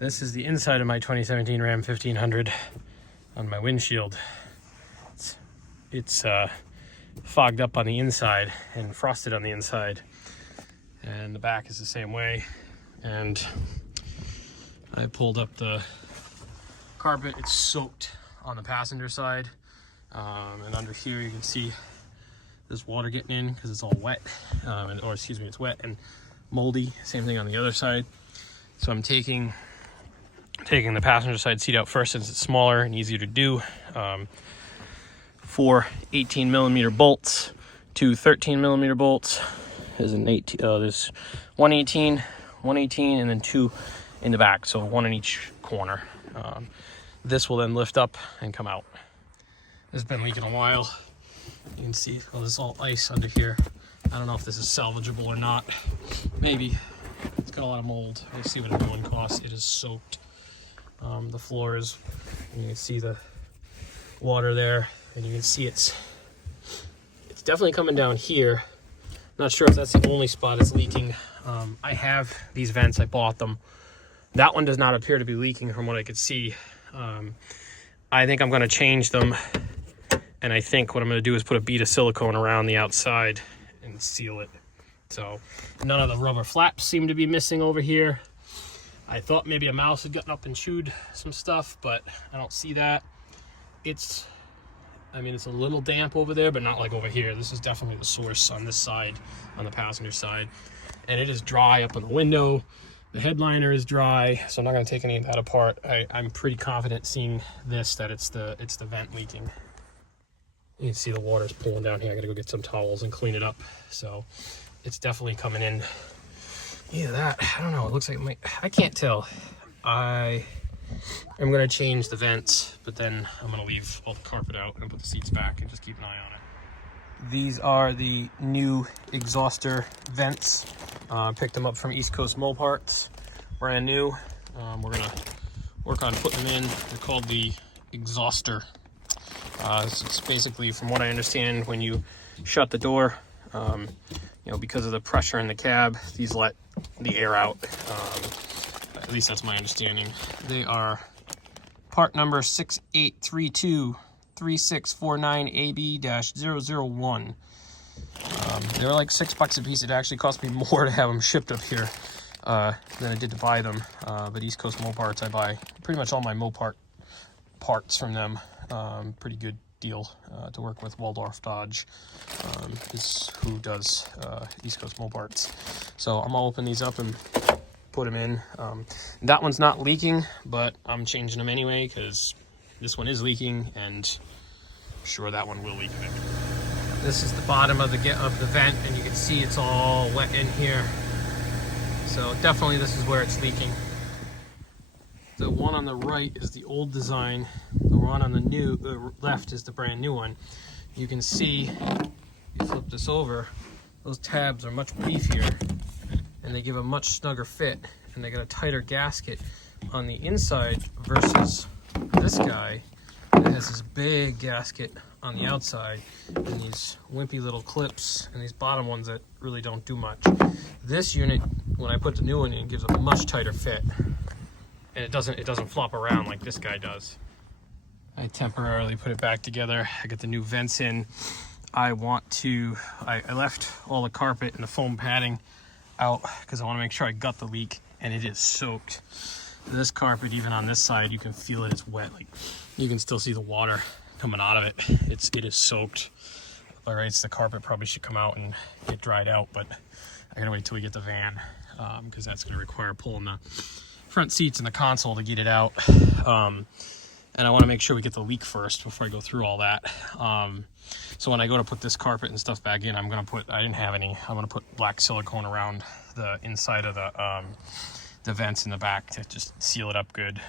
This is the inside of my 2017 Ram 1500 on my windshield. It's fogged up on the inside and frosted on the inside, and the back is the same way. And I pulled up the carpet. It's soaked on the passenger side, and under here you can see there's water getting in because it's all wet, it's wet and moldy. Same thing on the other side. So I'm taking the passenger side seat out first, since it's smaller and easier to do. 4 18mm bolts, 2 13mm bolts. There's there's 118, and then 2 in the back, so 1 in each corner. This will then lift up and come out. It's been leaking a while. You can see, well, there's all ice under here. I don't know if this is salvageable or not. Maybe. It's got a lot of mold. Let's see what a new one costs. It is soaked. The floor is, you can see the water there, and you can see it's definitely coming down here. Not sure if that's the only spot it's leaking. I have these vents. I bought them. That one does not appear to be leaking from what I could see. I think I'm going to change them, and I think what I'm going to do is put a bead of silicone around the outside and seal it. So none of the rubber flaps seem to be missing over here. I thought maybe a mouse had gotten up and chewed some stuff, but I don't see that. It's a little damp over there, but not like over here. This is definitely the source on this side, on the passenger side. And it is dry up on the window. The headliner is dry, so I'm not going to take any of that apart. I'm pretty confident seeing this that it's the vent leaking. You can see the water's pooling down here. I got to go get some towels and clean it up. So it's definitely coming in. Either that, I don't know. It looks like I can't tell. I'm going to change the vents, but then I'm going to leave all the carpet out and put the seats back and just keep an eye on it. These are the new exhauster vents. Picked them up from East Coast Moparts, brand new. We're going to work on putting them in. They're called the exhauster. It's basically, from what I understand, when you shut the door, because of the pressure in the cab, these let the air out. At least that's my understanding. They are part number 6832-3649AB-001. They were like $6 a piece. It actually cost me more to have them shipped up here than it did to buy them. But East Coast Moparts, I buy pretty much all my Mopart parts from them. Pretty good deal to work with. Waldorf Dodge is who does East Coast Moparts. So I'm gonna open these up and put them in. That one's not leaking, but I'm changing them anyway because this one is leaking, and I'm sure that one will leak a bit. This is the bottom of the vent, and you can see it's all wet in here. So definitely this is where it's leaking. The one on the right is the old design. The one on the left is the brand new one. You can see, you flip this over, those tabs are much beefier, and they give a much snugger fit, and they got a tighter gasket on the inside versus this guy that has this big gasket on the outside, and these wimpy little clips, and these bottom ones that really don't do much. This unit, when I put the new one in, gives a much tighter fit, and it doesn't flop around like this guy does. I temporarily put it back together. I got the new vents in. I left all the carpet and the foam padding out because I want to make sure I got the leak, and it is soaked. This carpet, even on this side, you can feel it. It's wet. Like, you can still see the water coming out of it. It is soaked. All right, so the carpet probably should come out and get dried out, but I gotta wait till we get the van because that's gonna require pulling the front seats and the console to get it out. And I want to make sure we get the leak first before I go through all that. So when I go to put this carpet and stuff back in, I didn't have any. I'm gonna put black silicone around the inside of the vents in the back to just seal it up good.